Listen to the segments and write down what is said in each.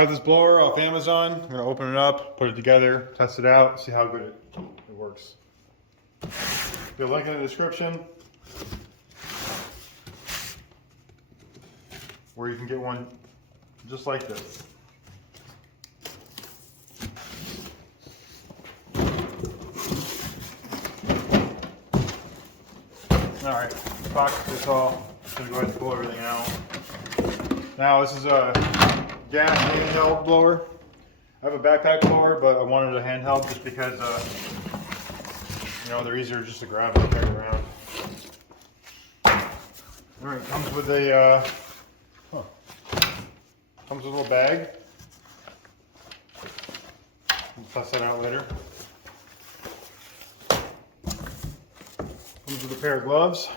Got this blower off Amazon. I'm gonna open it up, put it together, test it out, see how good it works. There'll be a link in the description where you can get one just like this. All right, box this all. I'm gonna go ahead and pull everything out. Now this is a gas handheld blower. I have a backpack blower, but I wanted a handheld just because, you know, they're easier just to grab and carry around. All right, comes with a comes with a little bag. We'll test that out later. Comes with a pair of gloves.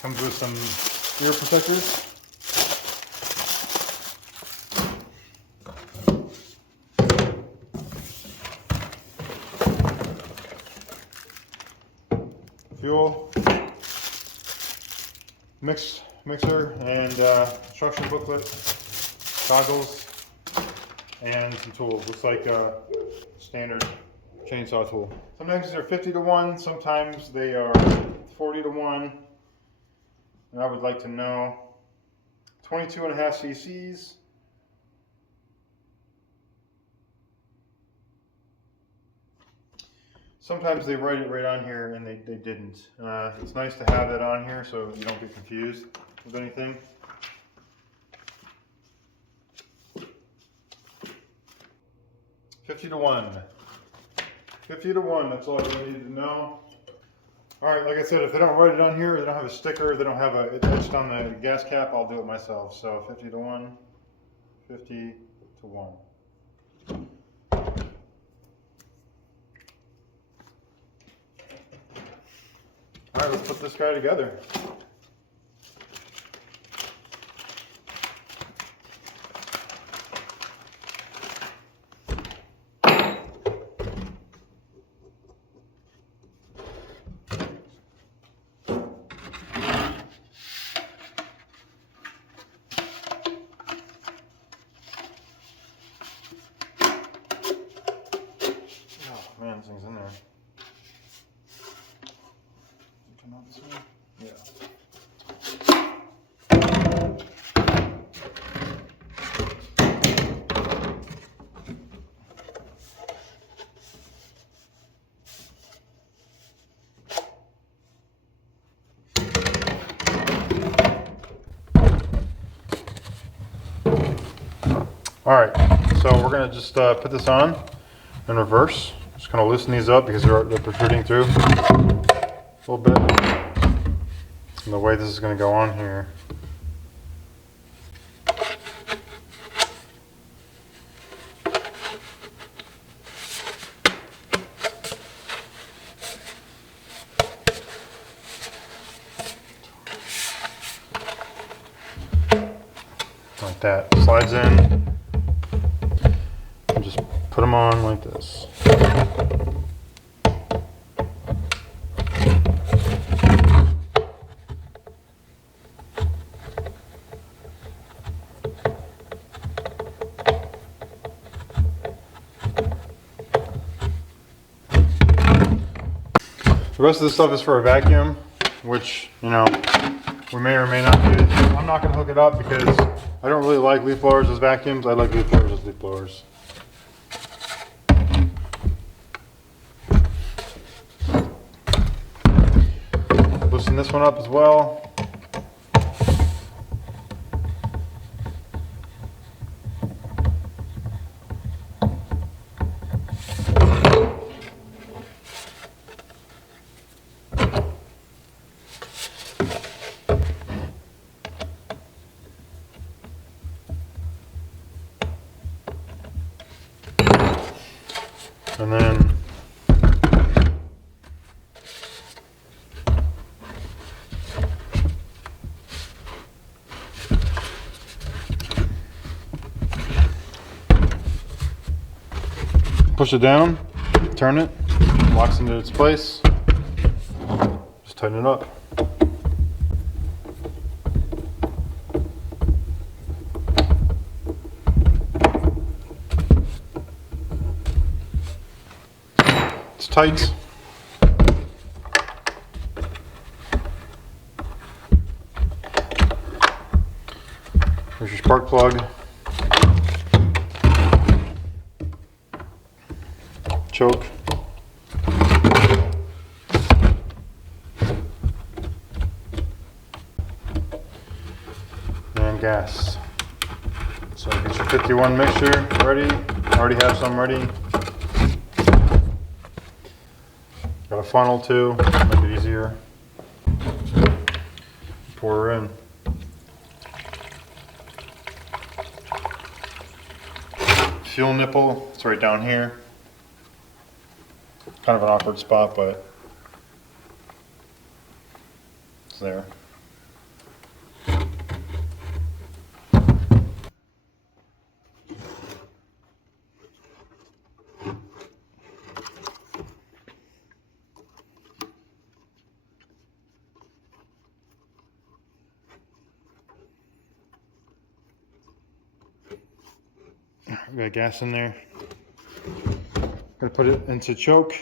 Comes with some ear protectors. Fuel, mixer, and instruction booklet, goggles, and some tools. Looks like a standard chainsaw tool. Sometimes they're 50 to 1, sometimes they are 40 to 1. And I would like to know 22.5 cc's. Sometimes they write it right on here and they didn't. It's nice to have that on here so you don't get confused with anything. $50 to 1. 50 to 1, that's all you need to know. Alright, like I said, if they don't write it on here, they don't have a sticker, they don't have it etched on the gas cap, I'll do it myself. So 50 to 1, 50 to 1. Alright, let's put this guy together. Oh man, this thing's in there. Come out this way? Yeah. All right, so we're gonna just put this on in reverse. Just gonna loosen these up because they're protruding through a little bit. And the way this is gonna go on here. Like that, slides in. And just put them on like this. The rest of this stuff is for a vacuum, which, you know, we may or may not use. I'm not going to hook it up because I don't really like leaf blowers as vacuums. I like leaf blowers as leaf blowers. Loosen this one up as well. And then push it down, turn it, locks into its place, just tighten it up. tight. Here's your spark plug. Choke. And gas. So get your 51 mixture ready. Already have some ready. Got a funnel too, make it easier. Pour her in. Fuel nipple, it's right down here. Kind of an awkward spot, but it's there. We got gas in there. Gonna put it into choke.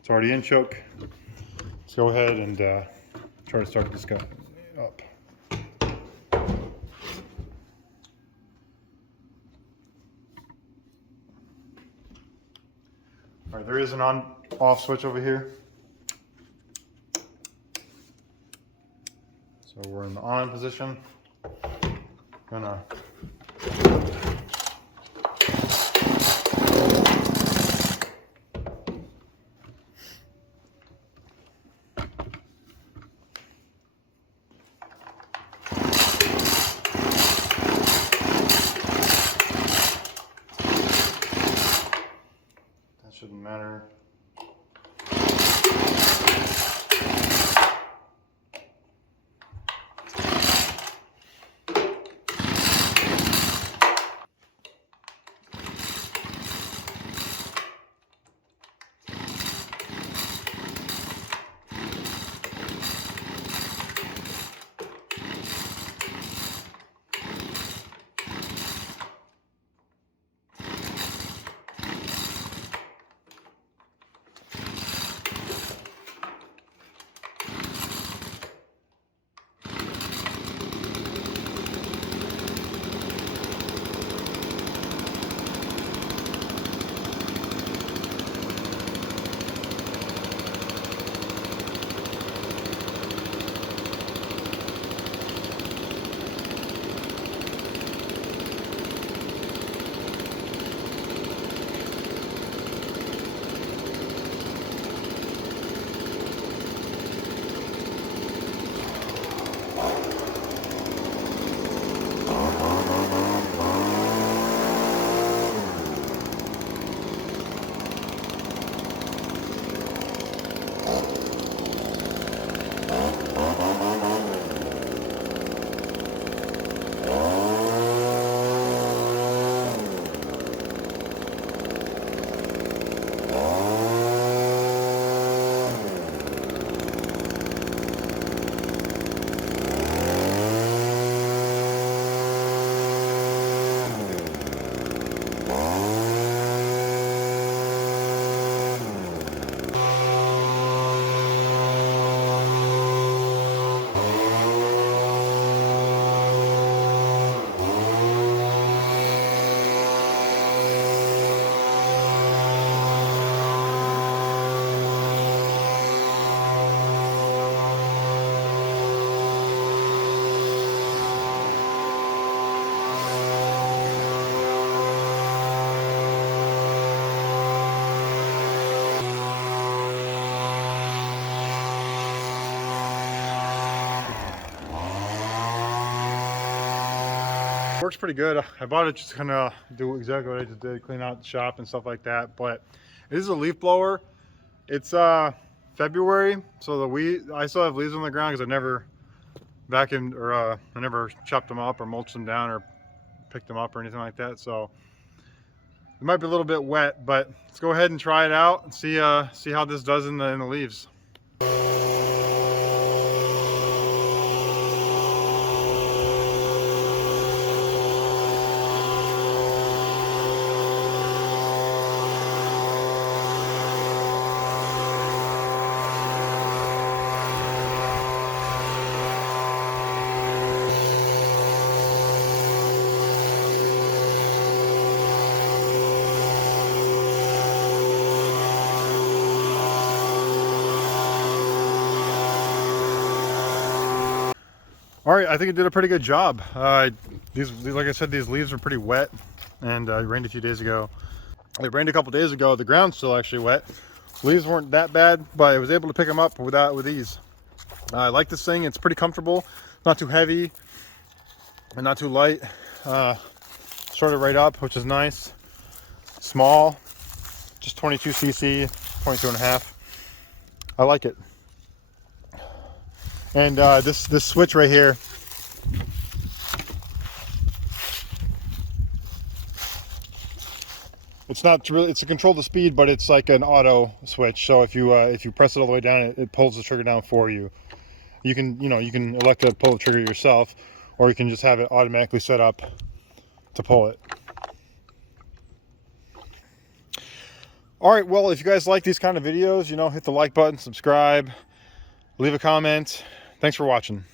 It's already in choke. Let's go ahead and try to start this guy up. All right, there is an on-off switch over here. So we're in the on position. Gonna shouldn't matter. Works pretty good. I bought it just to kind of do exactly what I just did, clean out the shop and stuff like that. But it is a leaf blower. It's February, so I still have leaves on the ground because I never vacuumed or I never chopped them up or mulched them down or picked them up or anything like that. So it might be a little bit wet, but let's go ahead and try it out and see how this does in the leaves. All right, I think it did a pretty good job. These, like I said, these leaves are pretty wet, and it rained a few days ago. It rained a couple days ago. The ground's still actually wet. Leaves weren't that bad, but I was able to pick them up with ease. I like this thing. It's pretty comfortable. Not too heavy and not too light. Started right up, which is nice. Small, just 22 cc, 22 and a half. I like it. And this switch right here, it's not really, it's to control the speed, but it's like an auto switch. So if you press it all the way down, it pulls the trigger down for you. You can elect to pull the trigger yourself, or you can just have it automatically set up to pull it. All right, well, if you guys like these kind of videos, hit the like button, subscribe, leave a comment. Thanks for watching.